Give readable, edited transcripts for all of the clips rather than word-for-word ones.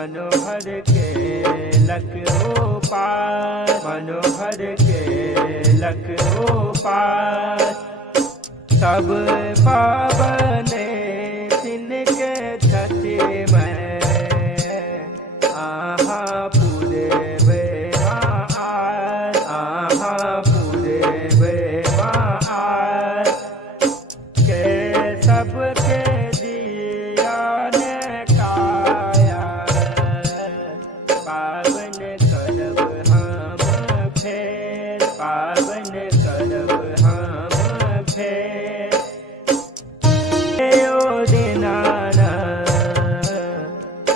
मनोहर के लख उपाय, मनोहर के लख उपाय। सब पावने तिनके छठि में, आहा पूरे बेवा आय, आहा पूरे बेवा आय। के सबके दिया ने काया, पावन करब हम फेर, पावन करब हम फेर। ओ दीनानाथ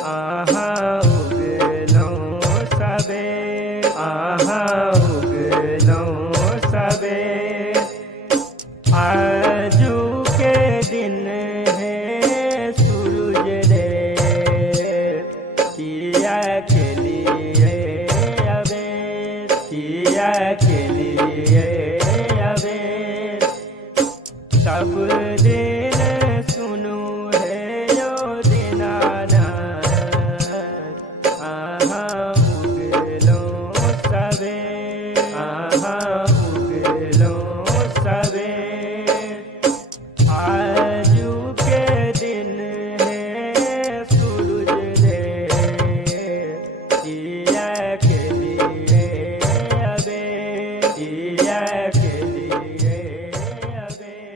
आहा उगलौं सबेर, आहा उगलौं सबेर। आजू के दिन है सूरज देव, किया के लिए अबेर, किया के लिए अबेर। सब दिन सुनू है यो दीनानाथ, आहा